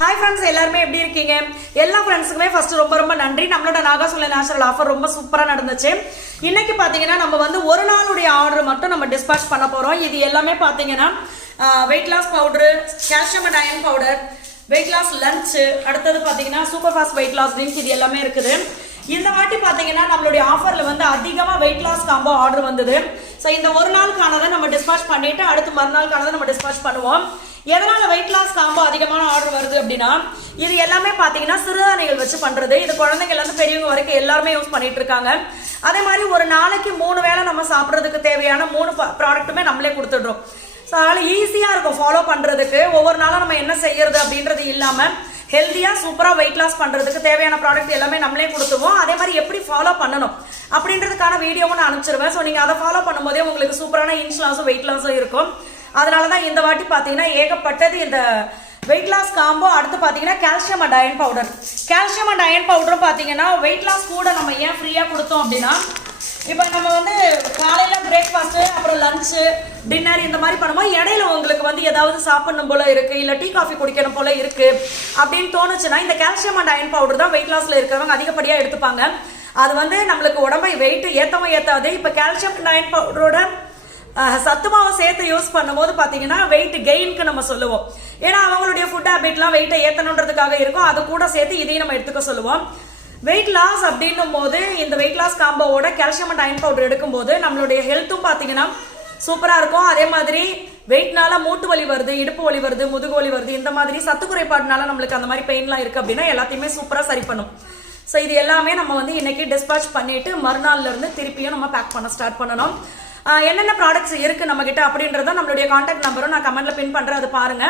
Hi friends எல்லாருமே எப்படி இருக்கீங்க? எல்லா ஃப்ரெண்ட்ஸுக்குமே ஃபர்ஸ்ட் ரொம்ப ரொம்ப நன்றி. நம்மளோட நாகாசுல நேச்சுரல் ஆஃபர் ரொம்ப சூப்பராக நடந்துச்சு. இன்னைக்கு பார்த்தீங்கன்னா நம்ம வந்து ஒரு நாளுடைய ஆர்டர் மட்டும் நம்ம டிஸ்பாச் பண்ண போகிறோம் இது எல்லாமே பார்த்தீங்கன்னா weight loss powder calcium and iron powder weight loss lunch அடுத்தது பார்த்தீங்கன்னா super fast weight loss drinks இது எல்லாமே இருக்குது. இந்த வாட்டி பார்த்தீங்கன்னா நம்மளுடைய ஆஃபரில் வந்து அதிகமாக வெயிட் லாஸ் காம்போ ஆர்டர் வந்தது. ஸோ இந்த ஒரு நாளுக்கானதை நம்ம டிஸ்பாச் பண்ணிவிட்டு அடுத்து மறுநாளுக்கானதை நம்ம டிஸ்பாச் பண்ணுவோம். எதனால் வெயிட் லாஸ் காம்போ அதிகமான ஆர்டர் வருது அப்படின்னா இது எல்லாமே பார்த்தீங்கன்னா சிறுதானியங்கள் வச்சு பண்ணுறது இது குழந்தைங்கள்லேருந்து பெரியவங்க வரைக்கும் எல்லாருமே யூஸ் பண்ணிட்டு இருக்காங்க. அதே மாதிரி ஒரு நாளைக்கு மூணு வேளை நம்ம சாப்பிட்றதுக்கு தேவையான மூணு ப்ராடக்ட்டுமே நம்மளே கொடுத்துடுறோம். ஸோ அதனால் ஈஸியாக இருக்கும் ஃபாலோ பண்ணுறதுக்கு ஒவ்வொரு நாளும் நம்ம என்ன செய்யறது அப்படின்றது இல்லாமல் ஹெல்த்தியாக சூப்பராக வெயிட் லாஸ் பண்ணுறதுக்கு தேவையான ப்ராடக்ட் எல்லாமே நம்மளே கொடுத்துருவோம். அதே மாதிரி எப்படி ஃபாலோ பண்ணணும்? அப்படின்றதுக்கான வீடியோவும் நான் அனுப்பிச்சிருவேன். ஸோ நீங்கள் அதை ஃபாலோ பண்ணும்போதே உங்களுக்கு சூப்பரான இன்ச் லாஸும் வெயிட் லாஸும் இருக்கும். அதனால தான் இந்த வாட்டி பார்த்தீங்கன்னா ஏகப்பட்டது இந்த வெயிட் லாஸ் காம்போ அடுத்து பார்த்தீங்கன்னா calcium and iron powder calcium and iron பவுடரும் பார்த்தீங்கன்னா வெயிட் லாஸ் கூட நம்ம ஏன் ஃப்ரீயாக கொடுத்தோம் அப்படின்னா இப்போ நம்ம வந்து காலையில் பிரேக்ஃபாஸ்ட்டு அப்புறம் லஞ்சு டின்னர் இந்த மாதிரி பண்ணும்போது இடையில உங்களுக்கு வந்து ஏதாவது சாப்பிடணும் போல இருக்குது இல்லை டீ காஃபி குடிக்கணும் போல இருக்குது அப்படின்னு தோணுச்சுன்னா இந்த கால்சியம் அண்ட் அயன் பவுடர் தான் வெயிட் லாஸில் இருக்கிறவங்க அதிகப்படியாக எடுத்துப்பாங்க. அது வந்து நம்மளுக்கு உடம்பை வெயிட்டு ஏற்றவும் ஏற்றாது இப்போ கால்சியம் நைன் பவுடரோட சத்துமாவை சேர்த்து யூஸ் பண்ணும்போது பார்த்தீங்கன்னா வெயிட் கெயின்க்கு நம்ம சொல்லுவோம். ஏன்னா அவங்களுடைய ஃபுட் ஹேபிட்லாம் வெயிட்டை ஏற்றணுன்றதுக்காக இருக்கும். அது கூட சேர்த்து இதையும் நம்ம எடுத்துக்க சொல்லுவோம். வெயிட் லாஸ் அப்படின்னும் போது இந்த வெயிட் லாஸ் காம்போவோட கால்சியம் அண்ட் அயன் பவுடர் எடுக்கும்போது நம்மளுடைய ஹெல்த்தும் பார்த்தீங்கன்னா சூப்பராக இருக்கும். அதே மாதிரி வெயிட்னால மூட்டு வலி வருது இடுப்பு வலி வருது முதுகு வலி வருது இந்த மாதிரி சத்து குறைபாடுனால நம்மளுக்கு அந்த மாதிரி பெயின்லாம் இருக்குது அப்படின்னா எல்லாத்தையுமே சூப்பராக சரி பண்ணும். ஸோ இது எல்லாமே நம்ம வந்து இன்னைக்கு டிஸ்பேச் பண்ணிட்டு மறுநாள்லேருந்து திருப்பியும் நம்ம பேக் பண்ண ஸ்டார்ட் பண்ணணும். என்னென்ன ப்ராடக்ட்ஸ் இருக்கு நம்ம கிட்ட அப்படின்றத நம்மளுடைய காண்டாக்ட் நம்பரும் நான் கமெண்ட்ல பின் பண்றேன். அது பாருங்க.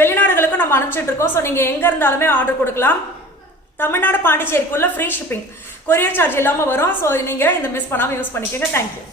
வெளிநாடுகளுக்கும் நம்ம அனுப்பிச்சிட்டு இருக்கோம். ஸோ நீங்க எங்க இருந்தாலுமே ஆர்டர் கொடுக்கலாம். தமிழ்நாடு பாண்டிச்சேரிக்குள்ள ஃப்ரீ ஷிப்பிங் கொரியர் சார்ஜ் இல்லாமல் வரும். ஸோ நீங்கள் இந்த மிஸ் பண்ணாமல் யூஸ் பண்ணிக்கோங்க. தேங்க்யூ